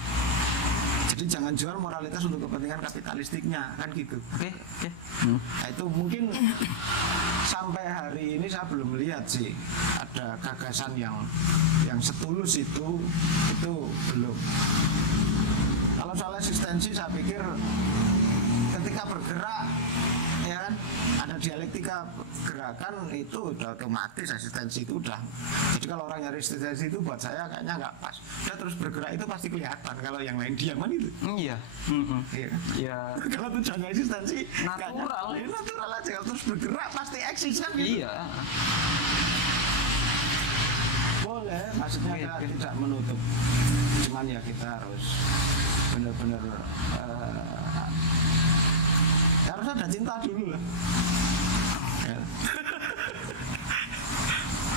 Jadi jangan jual moralitas untuk kepentingan kapitalistiknya kan gitu. Oke. Nah, itu mungkin sampai hari ini saya belum melihat sih ada gagasan yang setulus itu belum. Kalau soal eksistensi saya pikir ketika bergerak ya kan ada dialektika gerakan itu udah otomatis eksistensi itu udah. Jadi kalau orang nyari eksistensi itu buat saya kayaknya nggak pas. Dia terus bergerak itu pasti kelihatan, kalau yang lain diam kan itu. Iya. Iya. Ya. Kalau tujuannya eksistensi Natural. kayaknya, ya, natural aja. Kalau terus bergerak pasti eksis kan gitu. Iya. Boleh, maksudnya Oke, kita oke. tidak menutup. Cuman ya kita harus benar-benar ya harus ada cinta dulu lah. Ya.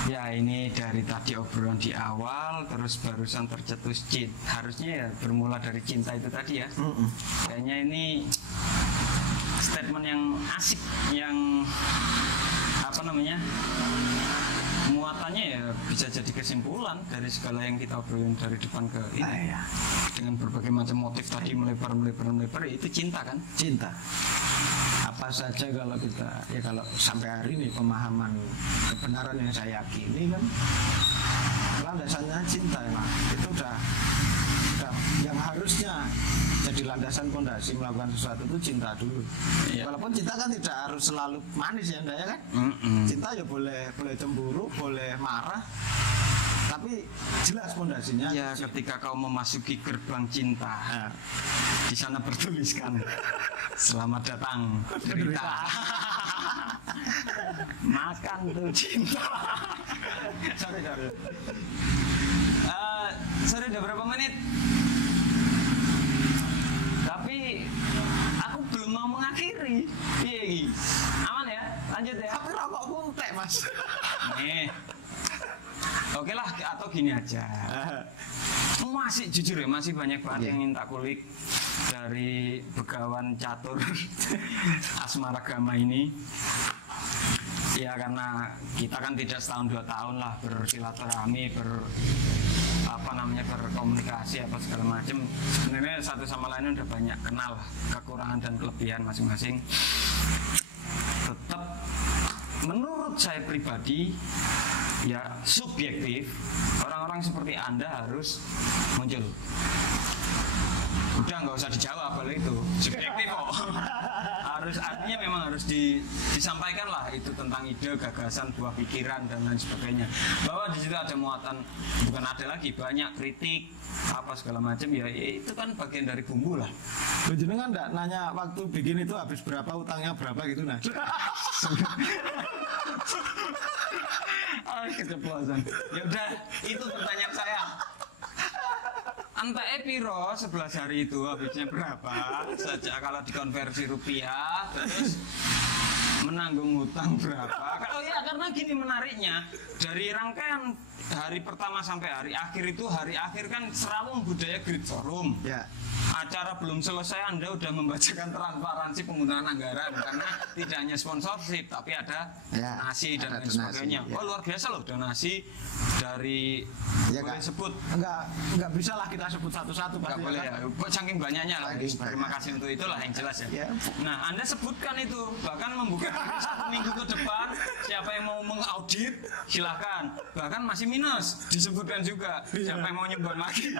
Ya ini dari tadi obrolan di awal terus barusan tercetus cinta. Harusnya ya bermula dari cinta itu tadi ya. Kayaknya ini statement yang asik, yang apa namanya, muatannya ya bisa jadi kesimpulan dari segala yang kita obrolin dari depan ke ini. Ya. Dengan berbagai macam motif tadi melebar itu cinta kan? Cinta. Apa apa saja kalau kita ya kalau sampai hari ini pemahaman kebenaran yang saya yakini kan landasannya cinta emang itu udah yang harusnya jadi landasan fondasi melakukan sesuatu itu cinta dulu. Iya. Walaupun cinta kan tidak harus selalu manis ya Anda ya kan. Cinta ya boleh cemburu, boleh marah, tapi jelas fondasinya. Ya ketika kau memasuki gerbang cinta, di sana bertuliskan selamat datang derita. Makan tuh cinta. Sorry. Sorry udah berapa menit? Tapi aku belum mau mengakhiri. Iya, aman ya? Lanjut ya. Tapi rokokku entek mas. Nih. Oke lah, atau gini aja. Masih jujur ya, masih banyak banget yang minta kulik dari begawan catur Asmaragama ini. Ya karena kita kan tidak setahun 2 tahun lah bersilaturahmi, berkomunikasi apa segala macam. Sebenarnya satu sama lain udah banyak kenal kekurangan dan kelebihan masing-masing. Tetap menurut saya pribadi ya subjektif, orang-orang seperti Anda harus muncul. Udah nggak usah dijawab kalau itu subjektif kok. Harus artinya memang harus disampaikan lah itu tentang ide, gagasan, buah pikiran dan lain sebagainya. Bahwa di situ ada muatan, bukan ada lagi banyak kritik apa segala macam ya itu kan bagian dari bumbu lah. Jenengan enggak nanya waktu bikin itu habis berapa, utangnya berapa gitu nah. Keceplosan. Ya udah itu pertanyaan saya. Entah piro 11 hari itu habisnya berapa saja kalau dikonversi rupiah terus menanggung hutang berapa. Oh ya karena gini menariknya dari rangkaian hari pertama sampai hari akhir itu hari akhir kan Serawung Budaya Grid Forum. Ya. Acara belum selesai Anda udah membacakan transparansi penggunaan anggaran karena tidak hanya sponsorship tapi ada donasi dan lain sebagainya. Ya. Oh luar biasa loh donasi dari boleh sebut enggak bisa lah kita sebut satu-satu pasti boleh ya. Saking banyaknya lah. Terima kasih untuk itulah yang jelas ya. Nah Anda sebutkan itu bahkan membuka 1 minggu ke depan siapa yang mau mengaudit silahkan, bahkan masih minus disebutkan juga siapa yang mau nyumbang lagi.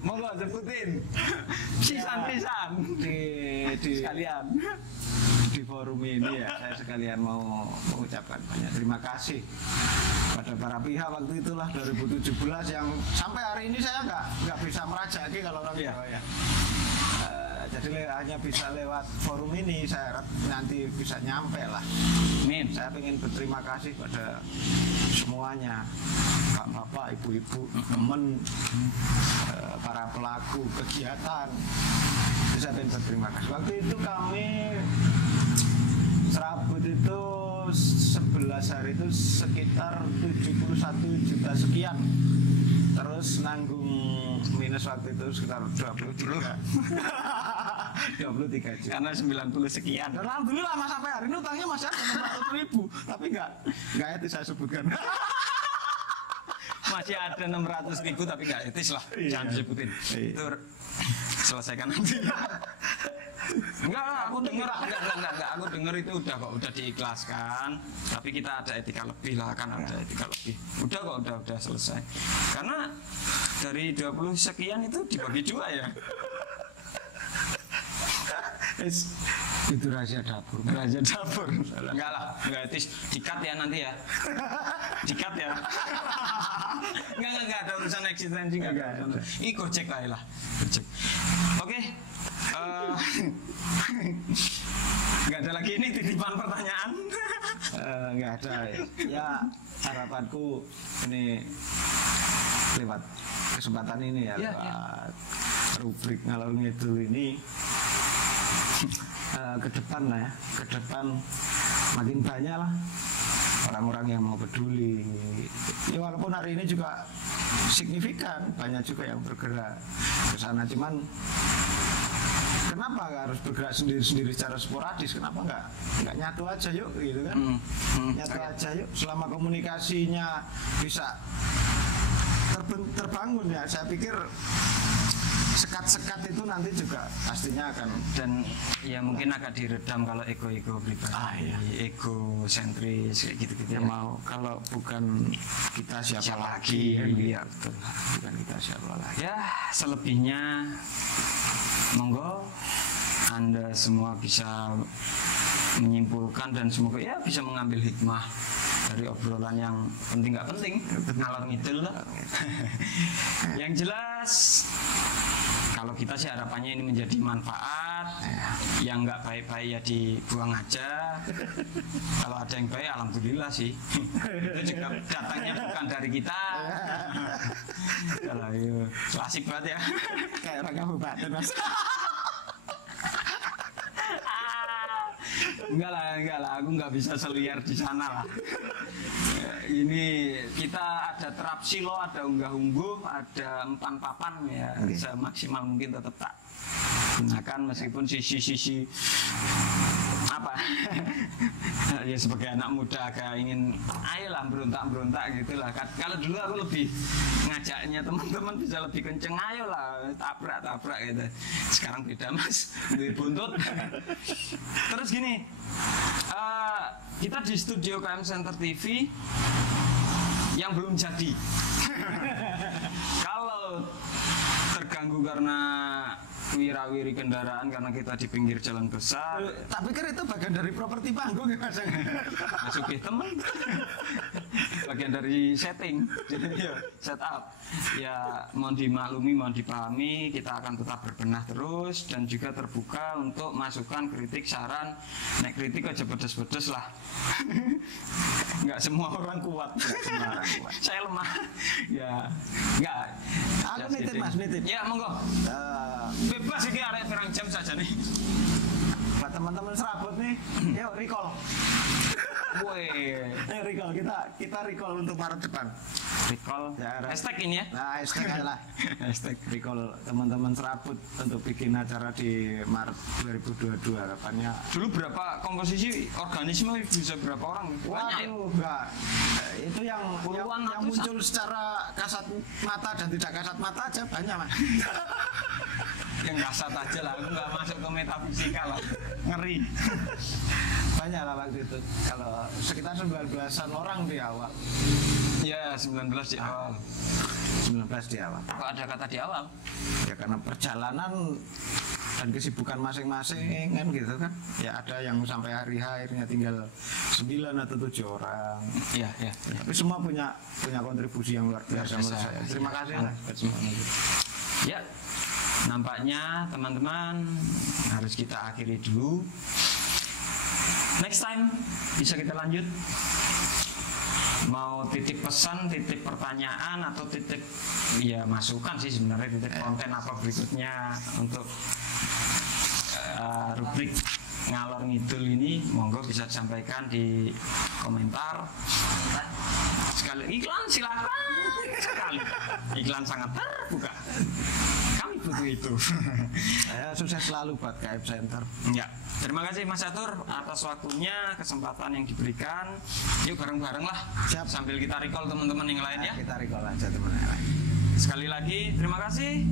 Monggo sebutin pisan-pisan di sekalian di forum ini ya saya sekalian mau mengucapkan banyak terima kasih pada para pihak waktu itulah 2017 yang sampai hari ini saya nggak bisa merajaki kalau orang Jawa ya. Jadi hanya bisa lewat forum ini saya harap nanti bisa nyampe lah. Amin. Saya ingin berterima kasih pada semuanya, bapak, ibu-ibu, teman, para pelaku kegiatan. Saya ingin berterima kasih. Waktu itu kami serabut itu 11 hari itu sekitar 71 juta sekian. Terus nanggung minus waktu itu sekitar 23 juta. Karena 90 sekian. Dan alhamdulillah mas sampai hari ini utangnya masih ada 600.000. Tapi nggak etis saya sebutkan. Masih ada 600.000 tapi nggak etis lah. Jangan disebutin. Itu selesaikan nanti. Enggak, aku dengar aku dengar itu udah diikhlaskan. Tapi kita ada etika lebih lah, kan ada etika lebih. Udah selesai. Karena dari 20 sekian itu dibagi 2 ya. Itu rahasia dapur. Enggak lah, enggak etis. Dikat ya nanti ya. Dikat ya. Enggak ada urusan eksistensi enggak ada. Ih gojek lah. Gojek. Oke. Enggak ada lagi ini titipan pertanyaan. Enggak ada ya. Harapanku ini lewat kesempatan ini ya, lewat rubrik ngalor ngidul ini ke depan lah ya, ke depan makin banyak lah orang-orang yang mau peduli ya, walaupun hari ini juga signifikan banyak juga yang bergerak ke sana, cuman kenapa harus bergerak sendiri-sendiri secara sporadis, kenapa nggak nyatu aja yuk gitu kan. Nyatu aja yuk, selama komunikasinya bisa terbangun ya, saya pikir sekat-sekat itu nanti juga pastinya akan, dan ya mungkin agak diredam kalau ego pribadi, egosentris kayak gitu-gitu ya ya. mau kalau bukan kita siapa lagi kan gitu. Iya betul. Bukan kita siapa lagi. Ya selebihnya monggo Anda semua bisa menyimpulkan dan semoga ya bisa mengambil hikmah dari obrolan yang penting nggak penting, ngalor ngidul lah. Yang jelas kalau kita sih harapannya ini menjadi manfaat. Yang nggak baik-baik ya dibuang aja. Kalau ada yang baik alhamdulillah sih. Itu juga datangnya bukan dari kita. Kalau itu klasik banget ya. Kayak orang kabupaten Mas. Enggak lah, aku nggak bisa seliar di sana lah. Ini kita ada terap silo, ada unggah-ungguh, ada empan papan ya, semaksimal mungkin tetap tak gunakan meskipun sisi-sisi apa ya sebagai anak muda agak ingin ayolah berontak gitulah. Kalau dulu aku lebih ngajaknya teman-teman bisa lebih kenceng, ayolah tabrak gitu. Sekarang beda Mas, duit buntut. Terus gini, kita di studio KM Center TV yang belum jadi. Kalau terganggu karena wirawiri kendaraan karena kita di pinggir jalan besar. Tak pikir itu bagian dari properti panggung ya Mas. Masuk teman. Bagian dari setting. Jadi setup. Ya mohon dimaklumi, mohon dipahami, kita akan tetap berbenah terus dan juga terbuka untuk masukan, kritik, saran. Nek kritik aja pedes-pedes lah. Enggak semua orang kuat. Saya lemah. Ya, enggak. Aku nitip Mas, nitip. Ya, monggo. Bebas ini arek pirang jam saja nih. Buat teman-teman serabut nih, yuk recall. Woi, Recall kita recall untuk Maret depan. recall. Ya, Hashtag ini ya. Nah, hashtag aja lah. Hashtag Recall teman-teman serabut untuk bikin acara di Maret 2022 harapannya. Dulu berapa komposisi organisme bisa berapa orang? Banyak ya? Waduh, enggak. Itu yang Puluhan yang ratusan. muncul secara kasat mata dan tidak kasat mata aja banyak Mas. Yang kasat aja lah, aku nggak masuk ke metafisika lah. Ngeri. Banyak lah waktu itu. Kalau sekitar 19-an orang di awal. Ya, 19 di awal. 19 di awal. Kok ada kata di awal? Ya karena perjalanan dan kesibukan masing-masing kan gitu kan. Ya ada yang sampai hari akhirnya tinggal 9 atau 7 orang. Iya. Tapi semua punya kontribusi yang luar biasa menurut saya. Terima kasih lah buat semuanya. Ya, nampaknya teman-teman harus kita akhiri dulu. Next time bisa kita lanjut. Mau titip pesan, titip pertanyaan atau titip ya masukan sih sebenarnya, titip konten apa berikutnya untuk rubrik ngalor ngidul ini, monggo bisa disampaikan di komentar. Sekali iklan silakan sekali. Iklan sangat terbuka. Kami butuh itu. Sukses selalu buat KM Center. Ya, terima kasih Mas Atur atas waktunya, kesempatan yang diberikan. Yuk bareng-bareng lah. Siap. Sambil kita recall teman-teman yang lain ya. Kita recall aja teman-teman. Sekali lagi terima kasih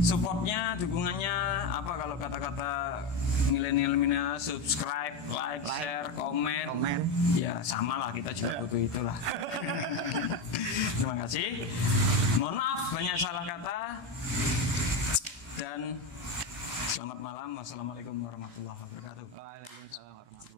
supportnya, dukungannya. Apa kalau kata-kata milenial subscribe, like, share, komen. Ya sama lah, kita juga butuh itulah. Terima kasih. Mohon maaf banyak salah kata. Dan selamat malam. Wassalamualaikum warahmatullahi wabarakatuh. Waalaikumsalam warahmatullahi wabarakatuh.